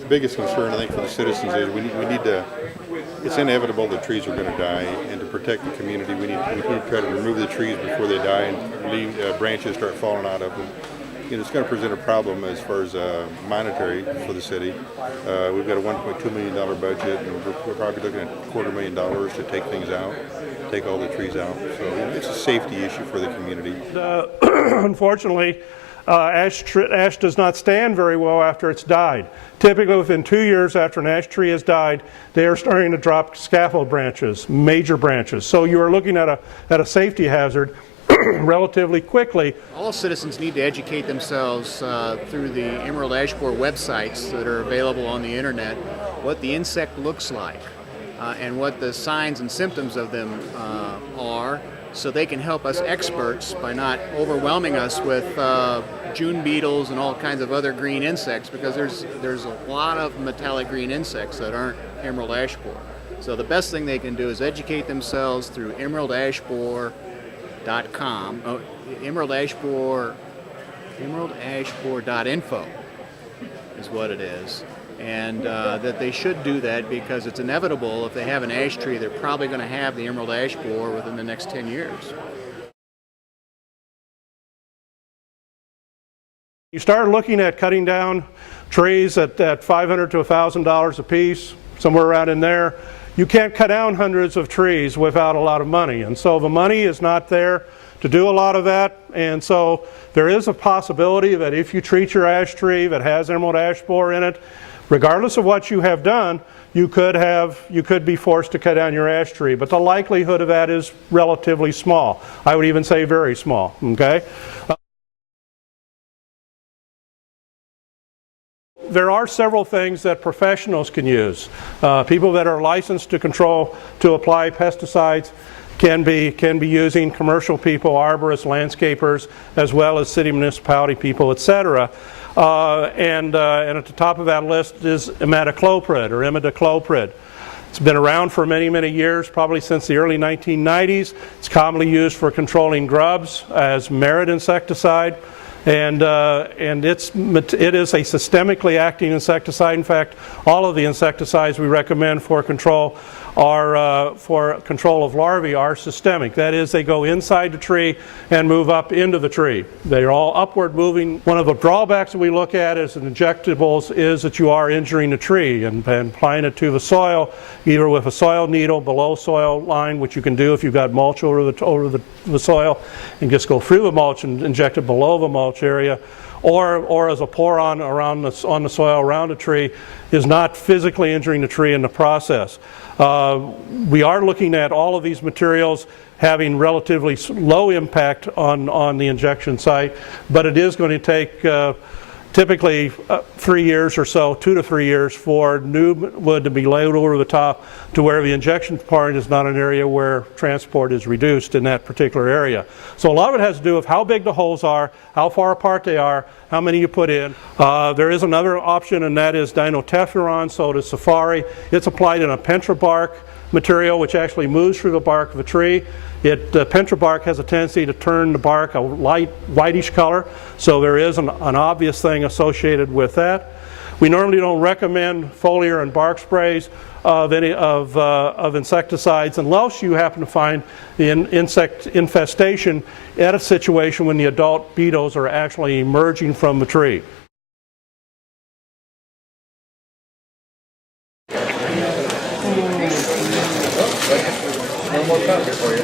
The biggest concern, I think, for the citizens is we need to, it's inevitable that trees are going to die, and to protect the community, we need to try to remove the trees before they die and leave branches start falling out of them. It's going to present a problem as far as monetary for the city. We've got a $1.2 million budget, and we're probably looking at $250,000 to take things out, take all the trees out. So it's a safety issue for the community. Unfortunately, ash does not stand very well after it's died. Typically within 2 years after an ash tree has died, they are starting to drop scaffold branches, major branches. So you are looking at a safety hazard relatively quickly. All citizens need to educate themselves through the emerald ash borer websites that are available on the internet, what the insect looks like and what the signs and symptoms of them are, so they can help us experts by not overwhelming us with June beetles and all kinds of other green insects, because there's a lot of metallic green insects that aren't emerald ash borer. So the best thing they can do is educate themselves through emeraldashborer.com, emeraldashborer.info is what it is, and that they should do that because it's inevitable. If they have an ash tree, they're probably going to have the emerald ash borer within the next 10 years. You start looking at cutting down trees at $500 to $1,000 a piece, somewhere around in there. You can't cut down hundreds of trees without a lot of money, and so the money is not there to do a lot of that. And so there is a possibility that if you treat your ash tree that has emerald ash borer in it, regardless of what you have done, you could be forced to cut down your ash tree, but the likelihood of that is relatively small. I would even say very small. Okay. There are several things that professionals can use. People that are licensed to apply pesticides can be using, commercial people, arborists, landscapers, as well as city municipality people, etc. And at the top of that list is imidacloprid or imidacloprid. It's been around for many, many years, probably since the early 1990s. It's commonly used for controlling grubs as merit insecticide. And it is a systemically acting insecticide. In fact, all of the insecticides we recommend for control of larvae are systemic. That is, they go inside the tree and move up into the tree. They are all upward moving. One of the drawbacks that we look at as injectables is that you are injuring the tree and applying it to the soil, either with a soil needle below soil line, which you can do if you've got mulch over the soil, and just go through the mulch and inject it below the mulch area, or as a pour-on on the soil around the tree, is not physically injuring the tree in the process. We are looking at all of these materials having relatively low impact on the injection site, but it is going to take typically 3 years or so, 2 to 3 years, for new wood to be laid over the top to where the injection point is not an area where transport is reduced in that particular area. So a lot of it has to do with how big the holes are, how far apart they are, how many you put in. There is another option, and that is dinoteffuron, sold as Safari. It's applied in a pentrabark material, which actually moves through the bark of a tree. Pentrabark has a tendency to turn the bark a light whitish color, so there is an obvious thing associated with that. We normally don't recommend foliar and bark sprays of insecticides unless you happen to find the insect infestation at a situation when the adult beetles are actually emerging from the tree. One more copy for you.